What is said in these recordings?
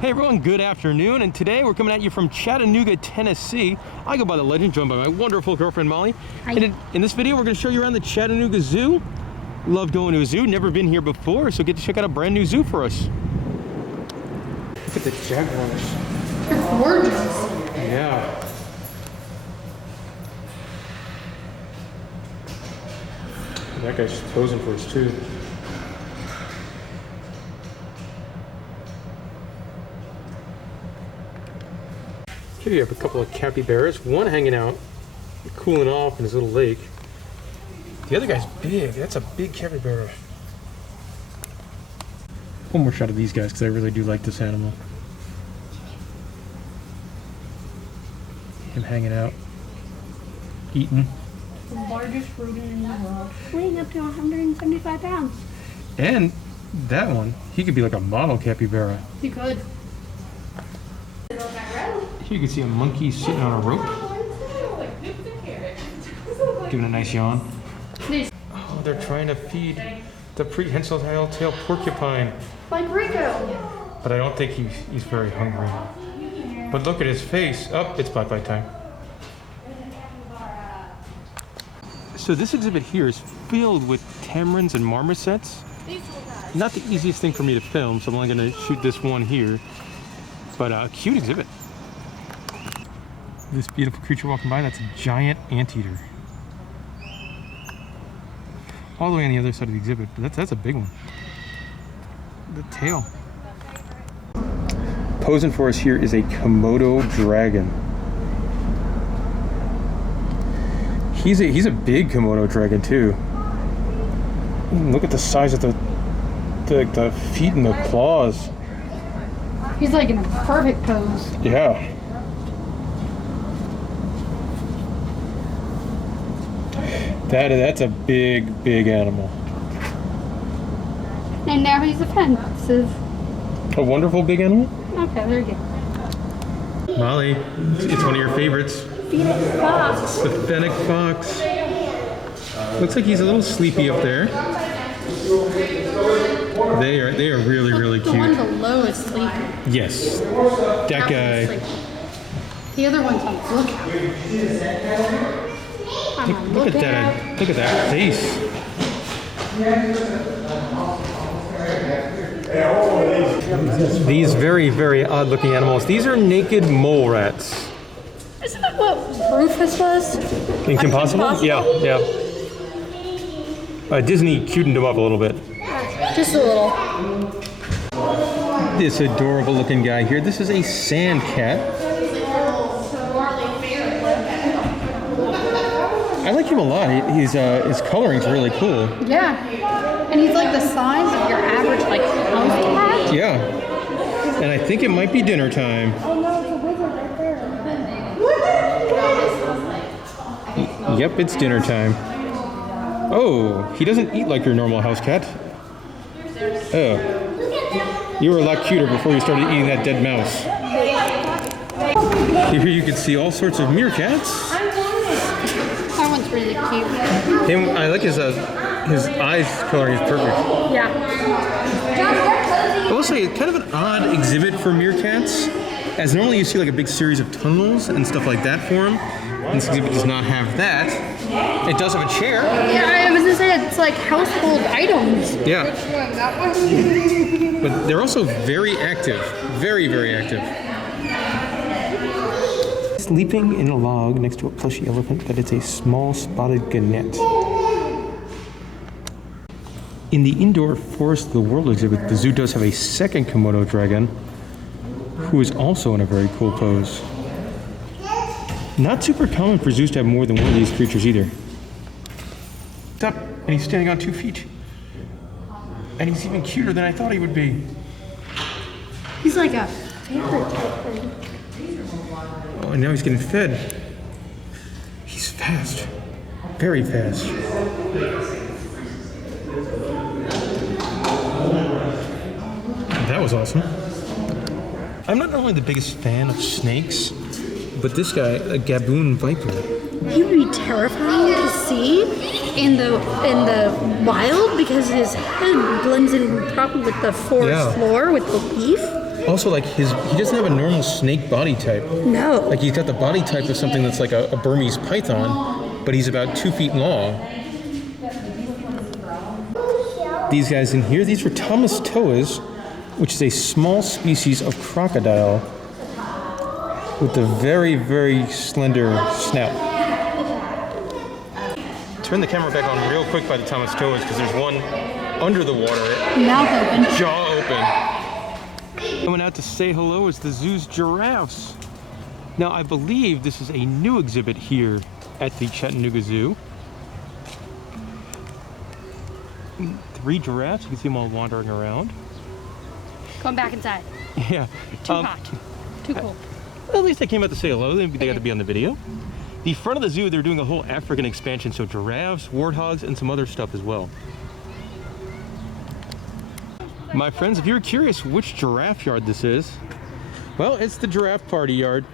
Hey everyone, good afternoon, and today we're coming at you from Chattanooga, Tennessee. I go by The Legend, joined by my wonderful girlfriend Molly. Hi. And in this video, we're going to show you around the Chattanooga Zoo. Love going to a zoo, never been here before, so get to check out a brand new zoo for us. Look at the jaguars. They're gorgeous. Yeah. That guy's just posing for us too. Here you have a couple of capybaras, one hanging out, cooling off in his little lake. The other guy's big. That's a big capybara. One more shot of these guys because I really do like this animal. Him hanging out, eating. The largest rodent in the world, weighing up to 175 pounds. And that one, he could be like a model capybara. You could. Here you can see a monkey sitting on a rope, giving a nice yawn. Oh, they're trying to feed the prehensile tail porcupine. Like Rico. But I don't think he's very hungry. But look at his face. Oh, it's bye-bye time. So this exhibit here is filled with tamarins and marmosets. Not the easiest thing for me to film, so I'm only going to shoot this one here. But a cute exhibit. This beautiful creature walking by, that's a giant anteater. All the way on the other side of the exhibit, but that's a big one. The tail. Posing for us here is a Komodo dragon. He's a big Komodo dragon too. Look at the size of the feet and the claws. He's like in a perfect pose. Yeah. That's a big animal. And now he's offensive. A wonderful big animal? Okay, there you go. Molly, it's one of your favorites. Phoenix fox. The fennec fox. Looks like he's a little sleepy up there. They are really The one cute. below is sleeping. Yes. That guy. The other one's on lookout. Look at that. Look at that face. These very odd looking animals. These are naked mole rats. Isn't that what Rufus was? In Kim Possible? Possible? Yeah. Disney cutened him up a little bit. Just a little. This adorable looking guy here. This is a sand cat. I like him a lot. His coloring's really cool. Yeah. And he's like the size of your average like house cat. Yeah. And I think it might be dinner time. Oh no, it's a wizard right there. Yep, it's dinner time. Oh, he doesn't eat like your normal house cat. Oh. You were a lot cuter before you started eating that dead mouse. Here you can see all sorts of meerkats. That one's really cute. I like his eyes coloring is perfect. Yeah. I will say, it's kind of an odd exhibit for meerkats, as normally you see like a big series of tunnels and stuff like that for them. This exhibit does not have that. It does have a chair. Yeah, I was gonna say it's like household items. Yeah. Which one? That one? But they're also very active. Very active. Sleeping in a log next to a plushy elephant that is a small spotted gannet. In the Indoor Forest of the World exhibit, the zoo does have a second Komodo dragon, who is also in a very cool pose. Not super common for zoos to have more than one of these creatures either. He's up, and he's standing on 2 feet. And he's even cuter than I thought he would be. He's like a favorite type thing. Oh, and now he's getting fed. He's fast. Very fast. That was awesome. I'm not normally the biggest fan of snakes, but this guy, a Gaboon viper. He would be terrifying to see. in the wild because his head blends in properly with the forest floor with the leaf. Also, like he doesn't have a normal snake body type. No. Like he's got the body type of something that's like a Burmese python, but he's about 2 feet long. These guys in here, these are Tomas, which is a small species of crocodile with a very, very slender snout. Turn the camera back on real quick by the Tomas because there's one under the water. Mouth open. Jaw open. Coming out to say hello is the zoo's giraffes. Now, I believe this is a new exhibit here at the Chattanooga Zoo. 3 giraffes, you can see them all wandering around. Going back inside. Yeah. Too hot. Too cold. Well, at least they came out to say hello. They got to be on the video. The front of the zoo, they're doing a whole African expansion, so giraffes, warthogs, and some other stuff as well. My friends, if you're curious which giraffe yard this is, well, it's the giraffe party yard.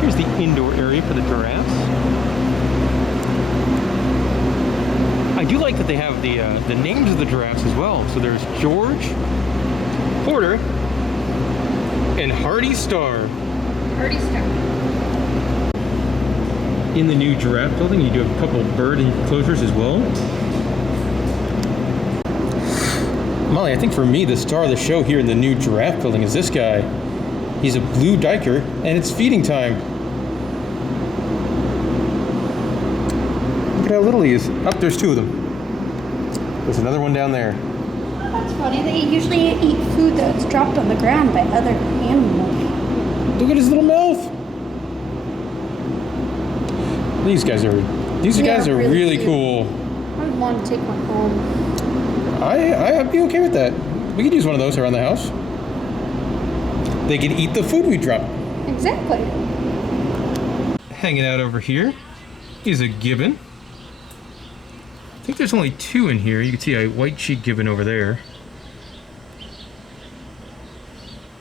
Here's the indoor area for the giraffes. I do like that they have the names of the giraffes as well. So there's George, Porter, and Hardy Star. Hardy Star. In the new giraffe building, you do have a couple of bird enclosures as well. Molly, I think for me, the star of the show here in the new giraffe building is this guy. He's a blue duiker, and it's feeding time. Look at how little he is. Oh, there's 2 of them. There's another one down there. That's funny. They usually eat food that's dropped on the ground by other animals. Look at his little mouth. These guys are really cool. I would want to take one home. I'd be okay with that. We could use one of those around the house. They can eat the food we drop. Exactly. Hanging out over here is a gibbon. I think there's only 2 in here. You can see a white-cheeked gibbon over there.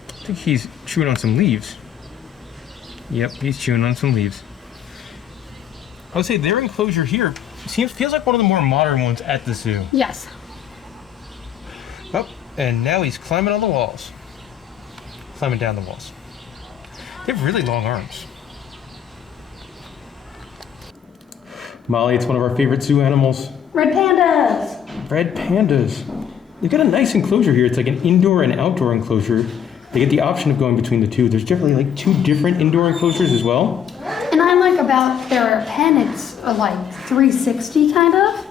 I think he's chewing on some leaves. Yep, he's chewing on some leaves. I would say their enclosure here feels like one of the more modern ones at the zoo. Yes. Oh, and now he's climbing on the walls. Climbing down the walls. They have really long arms. Molly, it's one of our favorite zoo animals. Red pandas. Red pandas. They've got a nice enclosure here. It's like an indoor and outdoor enclosure. They get the option of going between the 2. There's definitely like 2 different indoor enclosures as well. And I like about their pen, it's like 360 kind of.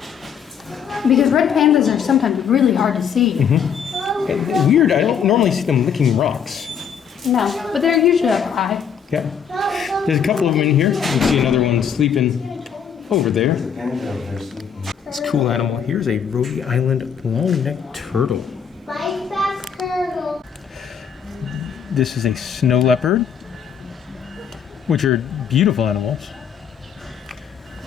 Because red pandas are sometimes really hard to see. Mm-hmm. Weird, I don't normally see them licking rocks. No, but they're usually up high. Yeah. There's a couple of them in here. You can see another one sleeping over there. It's a cool animal. Here's a Rhode Island long-necked turtle. This is a snow leopard, which are beautiful animals.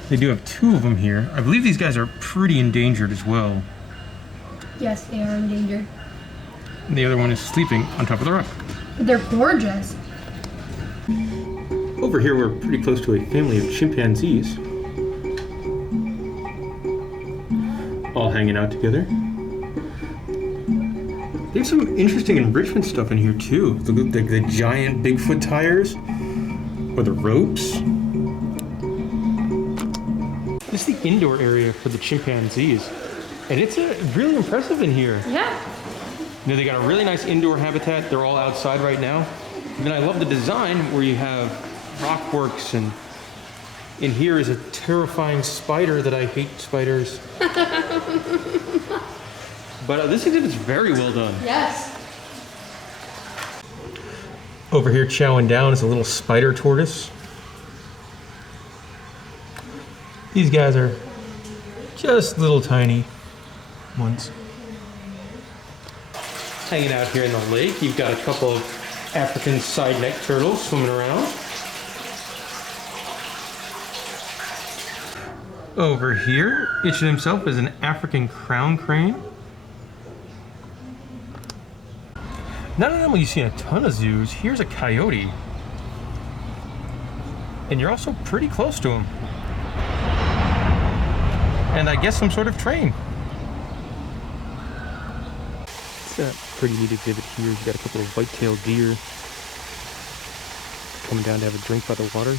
They do have 2 of them here. I believe these guys are pretty endangered as well. Yes, they are endangered. And the other one is sleeping on top of the rock. But they're gorgeous. Over here, we're pretty close to a family of chimpanzees. All hanging out together. They have some interesting enrichment stuff in here too. The giant Bigfoot tires, or the ropes. This is the indoor area for the chimpanzees, and it's really impressive in here. Yeah. You know, they got a really nice indoor habitat. They're all outside right now. And then I love the design where you have rockworks, and in here is a terrifying spider that I hate spiders. But this exhibit's very well done. Yes. Over here chowing down is a little spider tortoise. These guys are just little tiny ones. Hanging out here in the lake, you've got a couple of African side-neck turtles swimming around. Over here, itching himself is an African crown crane. Not an animal you see in a ton of zoos. Here's a coyote. And you're also pretty close to him. And I guess some sort of train. It's a pretty neat exhibit here. You've got a couple of white-tailed deer coming down to have a drink by the water.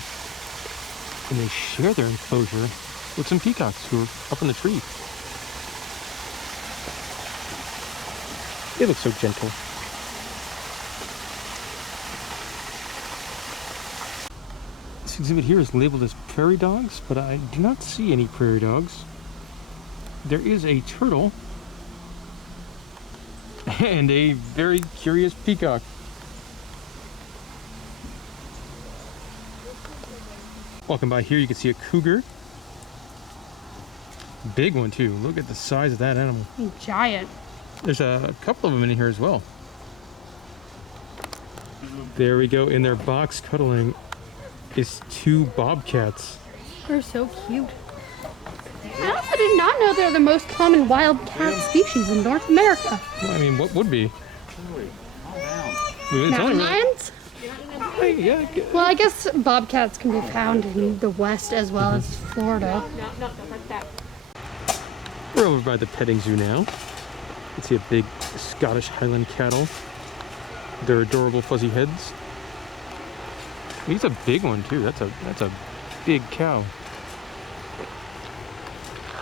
And they share their enclosure with some peacocks who are up in the tree. They look so gentle. This exhibit here is labeled as prairie dogs, but I do not see any prairie dogs. There is a turtle and a very curious peacock. Walking by here, you can see a cougar. Big one too. Look at the size of that animal. Giant. There's a couple of them in here as well. There we go. In their box cuddling is two bobcats. They're so cute. I also did not know they're the most common wild cat species in North America. Well, I mean, what would be? Mountain lions? Yeah. Well, I guess bobcats can be found in the West as well as Florida. We're over by the petting zoo now. You can see a big Scottish Highland cattle. Their adorable fuzzy heads. He's a big one too. That's a big cow.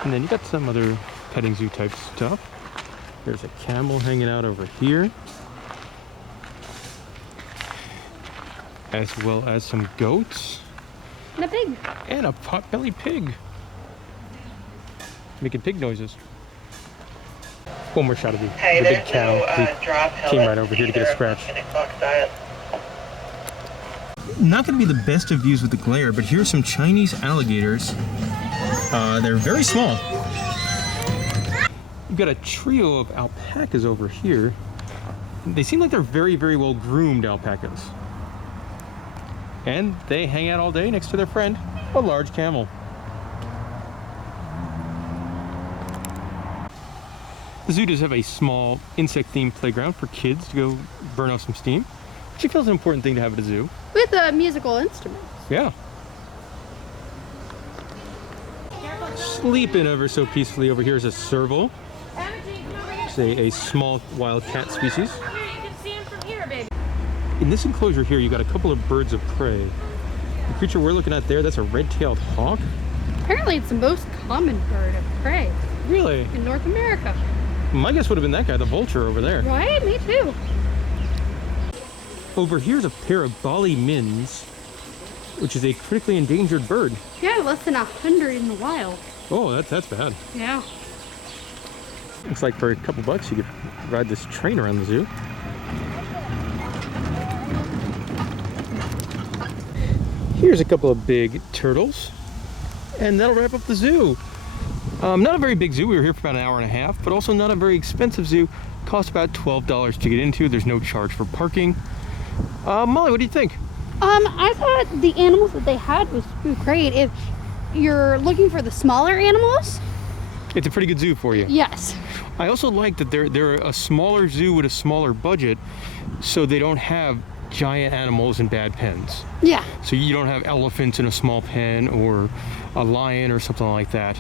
And then you got some other petting zoo type stuff. There's a camel hanging out over here, as well as some goats And a pig. and a pot-bellied pig making pig noises. One more shot of the big cow. He came right over here to get a scratch. Not going to be the best of views with the glare, but here's some Chinese alligators. They're very small. You've got a trio of alpacas over here. They seem like they're very, very well groomed alpacas. And they hang out all day next to their friend, a large camel. The zoo does have a small insect-themed playground for kids to go burn off some steam, which I feel is an important thing to have at a zoo. With musical instruments. Yeah. Sleeping ever so peacefully over here is a serval. It's a small wild cat species. In this enclosure here, you got a couple of birds of prey. The creature we're looking at there, that's a red-tailed hawk. Apparently it's the most common bird of prey Really? in North America. My guess would have been that guy, the vulture over there. Right? Me too. Over here's a pair of Bali mins, which is a critically endangered bird. Yeah, less than 100 in the wild. Oh, that's bad. Yeah. Looks like for a couple bucks you could ride this train around the zoo. Here's a couple of big turtles, and that'll wrap up the zoo. Not a very big zoo. We were here for about an hour and a half, but also not a very expensive zoo. Costs about $12 to get into. There's no charge for parking. Molly, what do you think? I thought the animals that they had was great. If you're looking for the smaller animals, It's a pretty good zoo for you. yes. I also like that they're a smaller zoo with a smaller budget, so they don't have giant animals in bad pens. Yeah. So you don't have elephants in a small pen or a lion or something like that.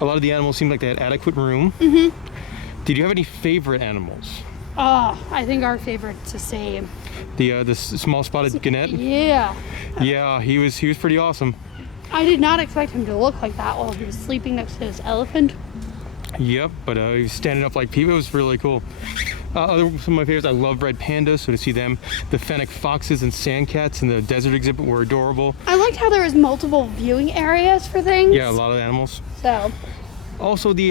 A lot of the animals seemed like they had adequate room. Mm-hmm. Did you have any favorite animals? I think our favorite's the same. The small spotted gannet? Yeah. Yeah, he was pretty awesome. I did not expect him to look like that while he was sleeping next to his elephant. Yep, but he was standing up like people. It was really cool. Some of my favorites, I love red pandas, so to see them. The fennec foxes and sandcats in the desert exhibit were adorable. I liked how there was multiple viewing areas for things. Yeah, a lot of animals. So. Also the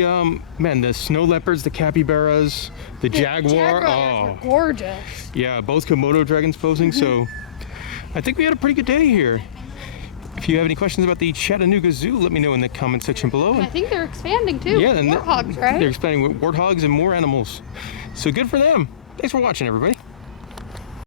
the snow leopards, the capybaras, the jaguar. Jaguars were gorgeous. Yeah, both Komodo dragons posing. So I think we had a pretty good day here. If you have any questions about the Chattanooga Zoo, let me know in the comment section below. I think they're expanding too. Yeah, and warthogs, right? They're expanding with warthogs and more animals. So good for them. Thanks for watching, everybody.